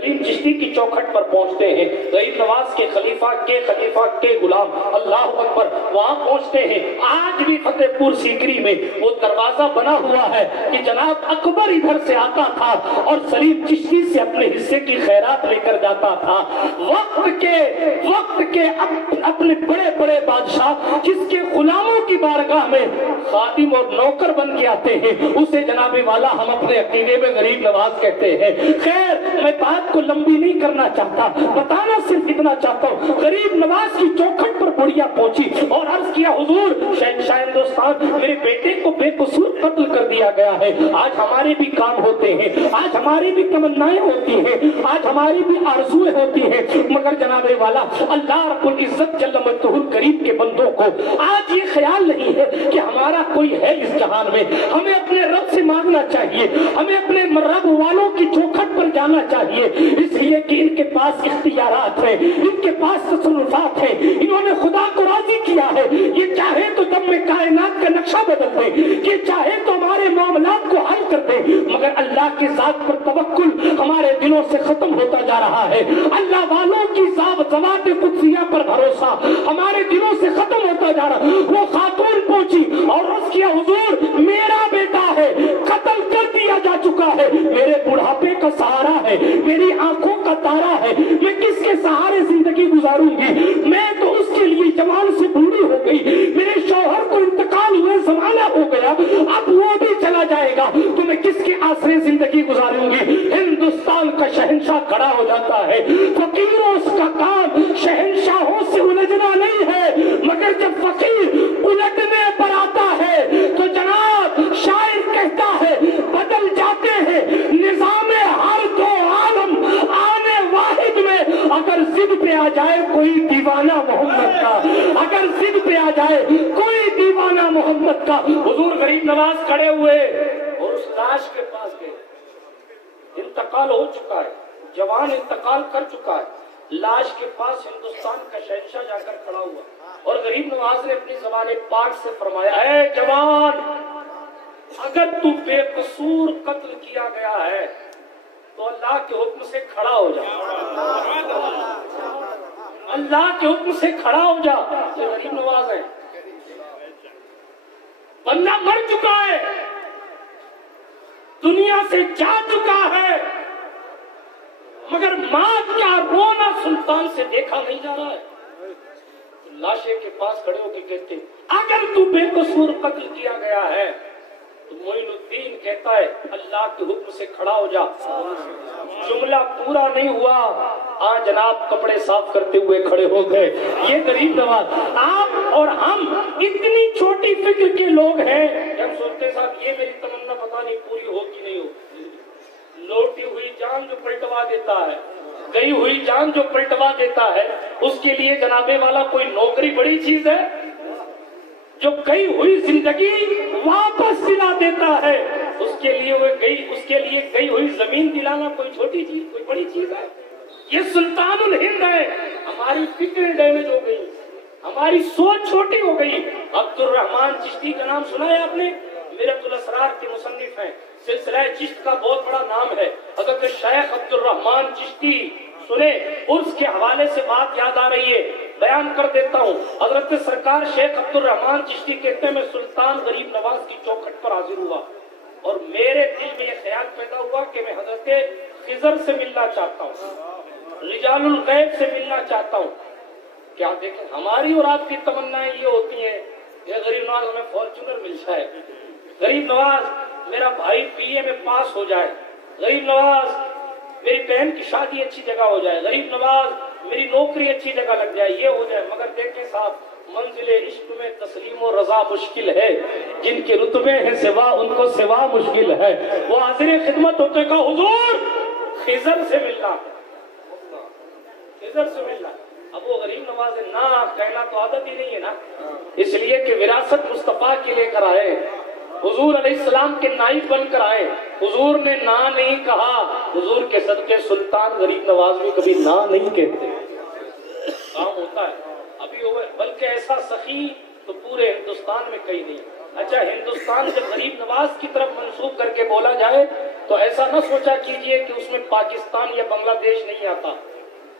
سلیم چشتی کی چوکھٹ پر پہنچتے ہیں، غریب نواز کے خلیفہ کے غلام، اللہ اکبر، وہاں پہنچتے ہیں۔ آج بھی فتح پور سیکری میں وہ دروازہ بنا ہوا ہے کہ جناب اکبر ادھر سے آتا تھا اور سلیم چشتی سے اپنے حصے کی خیرات لے کر جاتا تھا۔ وقت کے اپنے بڑے بڑے بادشاہ جس کے غلاموں کی بارگاہ میں خادم اور نوکر بن کے آتے ہیں، اسے جناب والا ہم اپنے عقیدے میں غریب نواز کہتے ہیں۔ خیر، میں بات کو لمبی نہیں کرنا چاہتا، بتانا صرف اتنا چاہتا ہوں، غریب نواز کی چوکھٹ پر بڑھیا پہنچی اور عرض کیا، حضور شہنشاہ ہندوستان، میرے بیٹے کو بے قصور قتل کر دیا گیا ہے۔ آج ہمارے بھی کام ہوتے ہیں، آج ہماری بھی تمنائیں ہوتی ہیں، آج ہماری بھی آرزویں ہوتی ہیں، مگر جناب والا اللہ رب العزت جل مجدہ الکریم کے بندوں کو آج یہ خیال نہیں ہے کہ ہمارا کوئی ہے اس جہان میں۔ ہمیں اپنے رب سے مانگنا چاہیے، ہمیں اپنے رب والوں کی چوکھٹ پر جانا چاہیے، اس لیے کہ ان کے پاس اختیارات ہیں، ان کے پاس تصرفات ہیں، انہوں نے خدا کو راضی کیا ہے۔ یہ چاہے تو دم میں کائنات کا نقشہ بدل دے، یہ چاہے تو ہمارے معاملات کو حل کر دے، مگر اللہ کی ذات پر توکل ہمارے دلوں سے ختم ہوتا جا رہا ہے۔ اللہ والوں کی ذات قدسیہ پر بھروسہ ہمارے دلوں سے ختم ہوتا جا رہا ہے۔ وہ خاتون پہنچی اور عرض کیا، حضور میرا بیٹا ہے، قتل کر دیا جا چکا ہے، میرے بڑھاپے کا سہارا ہے، میری آنکھوں کا تارا ہے، میں کس کے سہارے زندگی گزاروں گی؟ میں تو اس کے لیے جوان سے بوڑھی ہو گئی، میرے شوہر کو انتقال ہوئے زمانہ ہو گیا، اب وہ بھی چلا جائے گا تو میں کس کے آسرے زندگی گزاروں گی؟ ہندوستان کا شہنشاہ کھڑا ہو جاتا ہے۔ فقیروں کا کام شہنشاہوں سے الجھنا نہیں ہے، مگر جب فقیر الجھنے پر آتا ہے تو جناب شاعر کہتا ہے، بدل جاتے ہیں نظام ہر دو عالم آنے واحد میں، اگر ضد پہ آ جائے کوئی دیوانہ محمد کا، اگر ضد پہ آ جائے کوئی دیوانہ محمد کا۔ حضور غریب نواز کھڑے ہوئے اور اس لاش کے پاس گئے، انتقال ہو چکا ہے، جوان انتقال کر چکا ہے، لاش کے پاس ہندوستان کا شہنشاہ جا کر کھڑا ہوا اور غریب نواز نے اپنی زبان پاک سے فرمایا، اے جوان، اگر تو بے قصور قتل کیا گیا ہے تو اللہ کے حکم سے کھڑا ہو جا، اللہ کے حکم سے کھڑا ہو جا۔ یہ غریب نواز ہے، بندہ مر چکا ہے، دنیا سے جا چکا ہے، مگر ماں کیا رونا سلطان سے دیکھا نہیں جا رہا ہے۔ لاشے کے پاس کھڑے ہو کے کہتے، اگر تو بے قصور قتل کیا گیا ہے تو معین الدین کہتا ہے اللہ کے حکم سے کھڑا ہو جا۔ جملہ پورا نہیں ہوا، جناب کپڑے صاف کرتے ہوئے کھڑے ہو گئے۔ یہ غریب نواز، آپ اور ہم اتنی چھوٹی فکر کے لوگ ہیں کہ ہم سوچتے صاحب یہ میری تمنا پتہ نہیں پوری ہو کہ نہیں ہو۔ لوٹی ہوئی جان جو پلٹوا دیتا ہے، گئی ہوئی جان جو پلٹوا دیتا ہے، اس کے لیے جناب والا کوئی نوکری بڑی چیز ہے؟ جو گئی ہوئی زندگی واپس دلا دیتا ہے، اس کے لیے گئی ہوئی زمین دلانا کوئی چھوٹی چیز، کوئی بڑی چیز ہے؟ یہ سلطان الہند ہے۔ ہماری فکریں ڈیمیج ہو گئی، ہماری سوچ چھوٹی ہو گئی۔ عبد الرحمان چشتی کا نام سنا ہے آپ نے؟ میرۃ الاسرار کے مصنف ہیں، سلسلہ چشت کا بہت بڑا نام ہے۔ حضرت شیخ عبد الرحمان چشتی سنے، عرس کے حوالے سے بات یاد آ رہی ہے، بیان کر دیتا ہوں۔ حضرت سرکار شیخ عبد الرحمان چشتی کہتے ہیں، میں سلطان غریب نواز کی چوکھٹ پر حاضر ہوا اور میرے دل میں یہ خیال پیدا ہوا کہ میں حضرت خضر سے ملنا چاہتا ہوں، رجال الغیب سے ملنا چاہتا ہوں۔ کیا دیکھیں، ہماری اور آپ کی تمنائیں یہ ہوتی ہیں کہ غریب نواز ہمیں فارچونر مل جائے، غریب نواز میرا بھائی پی اے میں پاس ہو جائے، غریب نواز میری بہن کی شادی اچھی جگہ ہو جائے، غریب نواز میری نوکری اچھی جگہ لگ جائے، یہ ہو جائے۔ مگر دیکھیں صاحب، منزل عشق میں تسلیم و رضا مشکل ہے، جن کے رتبے ہیں سوا ان کو سوا مشکل ہے۔ وہ حاضر خدمت ہوتے کا حضور خضر سے ملنا، خضر سے ملنا۔ اب وہ غریب نواز ہے، نہ کہنا تو عادت ہی نہیں ہے نا، اس لیے کہ وراثت مصطفیٰ کے لے کر آئے، حضور علیہ السلام کے نائب بن کر آئے، حضور نے نہ نہیں کہا، حضور کے صدقے سلطان غریب نواز بھی کبھی نہ نہیں کہتے، کام ہوتا ہے ابھی ہوئے، بلکہ ایسا سخی تو پورے ہندوستان میں کہیں نہیں۔ اچھا، ہندوستان جب غریب نواز کی طرف منسوب کر کے بولا جائے تو ایسا نہ سوچا کیجئے کہ اس میں پاکستان یا بنگلہ دیش نہیں آتا،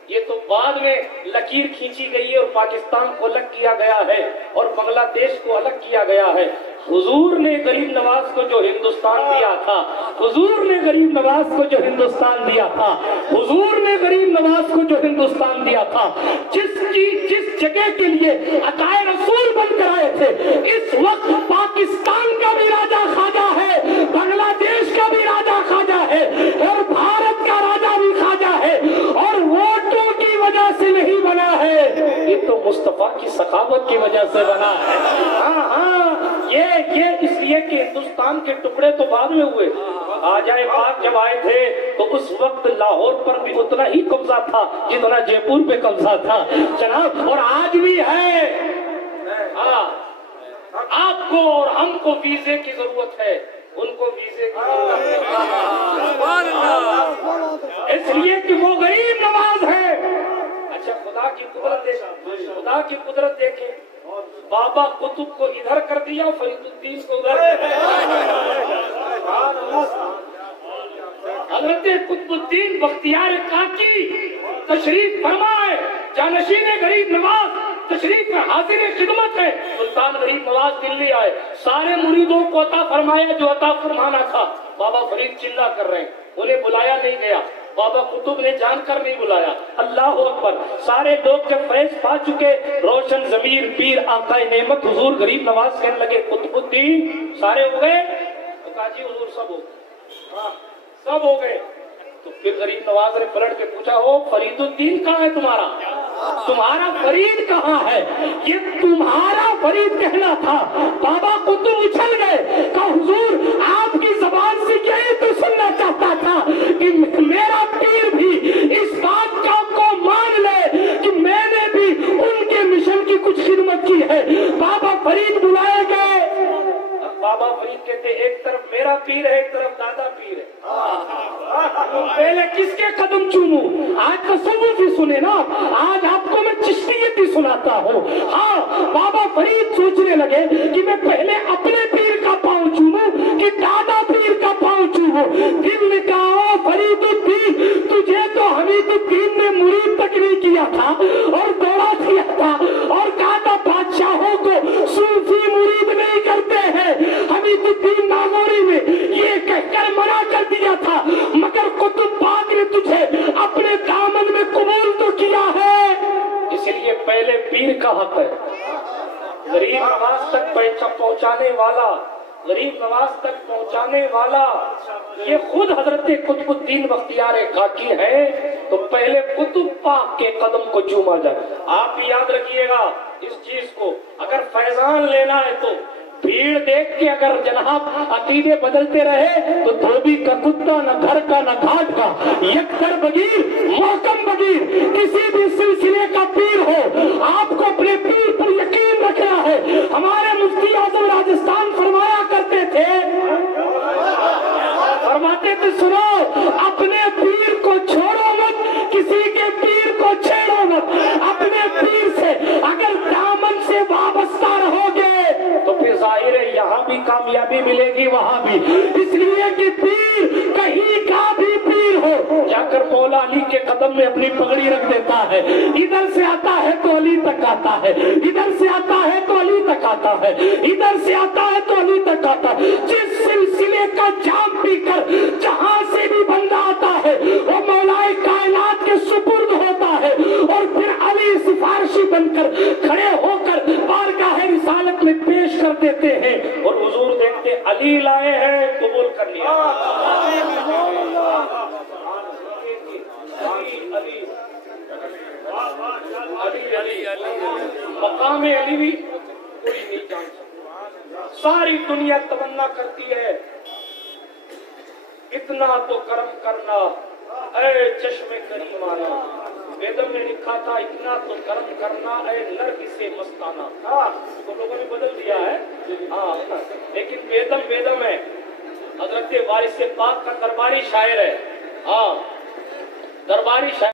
یہ تو بعد میں لکیر کھینچی گئی ہے اور پاکستان کو الگ کیا گیا ہے اور بنگلہ دیش کو الگ کیا گیا ہے۔ حضور نے غریب نواز کو جو ہندوستان دیا تھا، حضور نے غریب نواز کو جو ہندوستان دیا تھا، حضور نے غریب نواز کو جو ہندوستان دیا تھا، جس جگہ کے لیے عطائے رسول بن کر آئے تھے، اس وقت پاکستان کا بھی راجہ خواجہ ہے، بنگلہ دیش کا بھی راجہ خواجہ ہے اور بھارت کا راجہ بھی خواجہ ہے، اور ووٹوں کی وجہ سے نہیں بنا ہے، یہ تو مصطفیٰ کی سخاوت کی وجہ سے بنا ہے۔ یہ اس لیے کہ ہندوستان کے ٹکڑے تو بعد میں ہوئے، آجائے پاک جب آئے تھے تو اس وقت لاہور پر بھی اتنا ہی قبضہ تھا جتنا جے پور پہ قبضہ تھا جناب، اور آج بھی ہے۔ آپ کو اور ہم کو ویزے کی ضرورت ہے، ان کو ویزے کی ضرورت ہے، اس لیے کہ وہ غریب نواز ہے۔ اچھا خدا کی قدرت دیکھیں، بابا قطب کو ادھر کر دیا، فرید الدین کو ادھر کر دیا۔ حضرت قطب الدین بختیار کاکی تشریف فرمائے، جانشین غریب نواز تشریف حاضر خدمت ہے۔ سلطان غریب نواز دلی آئے، سارے مریدوں کو عطا فرمایا جو عطا فرمانا تھا۔ بابا فرید چلا کر رہے ہیں، انہیں بلایا نہیں گیا، بابا قطب نے جان کر نہیں بلایا۔ اللہ اکبر، سارے لوگ جب فیض پا چکے، روشن ضمیر پیر آقا نعمت حضور غریب نواز کہنے لگے قطب الدین سارے ہو گئے؟ تو کہا جی حضور سب ہو گئے، سب ہو گئے۔ تو پھر غریب نواز نے پلٹ کے پوچھا، ہو فرید الدین کہاں ہے تمہارا؟ تمہارا فرید کہاں ہے؟ یہ تمہارا فرید کہنا تھا۔ بابا قطب اچھل گئے، کہا حضور آپ کی زبان سے یہی تو سننا چاہتا تھا کہ میرا پیر بھی اس بات کا کو مان لے کہ میں نے بھی ان کے مشن کی کچھ خدمت کی ہے۔ بابا فرید بلائے گئے، بابا فرید کہتے ایک طرف میرا پیر ہے، ایک طرف دادا پیر ہے، پہلے کس کے قدم چوموں؟ آج تصوف ہی سنے نا، آج آپ کو میں چشتیت ہی سناتا ہوں۔ ہاں بابا فرید سوچنے لگے کہ میں پہلے اپنے پیر کا پاؤں چوموں کہ دادا پیر کا پاؤں چوموں۔ دل نے کہا فرید الدین تجھے تو حمید الدین نے مرید تک نہیں کیا تھا اور دوڑا دیا تھا اور کہا تھا بادشاہوں کو صوفی مرید نہیں کرتے ہیں، حمید الدین ناگوری نے یہ کہہ کر منع کر دیا تھا، مگر قطب پاک نے تجھے اپنے دامن میں قبول تو کیا ہے۔ اس لیے پہلے پیر کا حق ہے، غریب نواز تک پہنچانے والا، غریب نواز تک پہنچانے والا یہ خود حضرت قطب الدین بختیار کاکی ہے، تو پہلے قطب پاک کے قدم کو چوما جائے۔ آپ بھی یاد رکھیے گا اس چیز کو، اگر فیضان لینا ہے تو بھیڑ دیکھ کے اگر جناب عقیدے بدلتے رہے تو دھوبی کا کتا نہ گھر کا نہ گھاٹ کا، یکسر بغیر محکم بغیر کسی بھی سلسلے کا پیر ہو، آپ کو اپنے پیر پر یقین رکھنا ہے۔ ہمارے مفتی اعظم راجستھان فرمایا کرتے تھے، فرماتے تھے سنو اپنے پیر کو چھوڑو مت، کسی کے پیر کو چھیڑو مت، اپنے پیر سے اگر دامن سے وابستہ رہو گے تو پھر ظاہر ہے یہاں بھی کامیابی ملے گی وہاں بھی، اس لیے کہ پیر کہیں کا بھی پیر ہو جا کر مولا علی کے قدم میں اپنی پگڑی رکھ دیتا ہے، ادھر سے آتا ہے تو علی تک آتا ہے، ادھر سے آتا ہے تو علی تک آتا ہے، ادھر سے آتا ہے تو علی تک آتا ہے۔ جس سلسلے کا جام پی کر جہاں سے بھی بندہ آتا ہے وہ مولا کائنات کے سپرد ہوتا ہے، اور پھر علی سفارشی بن کر کھڑے ہو کر بارگاہ رسالت میں پیش کر دیتے ہیں، اور حضور دیکھتے علی لائے ہیں قبول کر لیا۔ مقام علی بھی کوئی نہیں جان سکتا، ساری دنیا تمنا کرتی ہے اتنا تو کرم کرنا اے چشم کریم آنا، بیدم نے لکھا تھا اتنا تو کرم کرنا اے نرگس مستانہ، تو لوگوں نے بدل دیا ہے ہاں، لیکن بیدم ہے، حضرت وارث پاک کا درباری شاعر ہے، ہاں درباری شاعر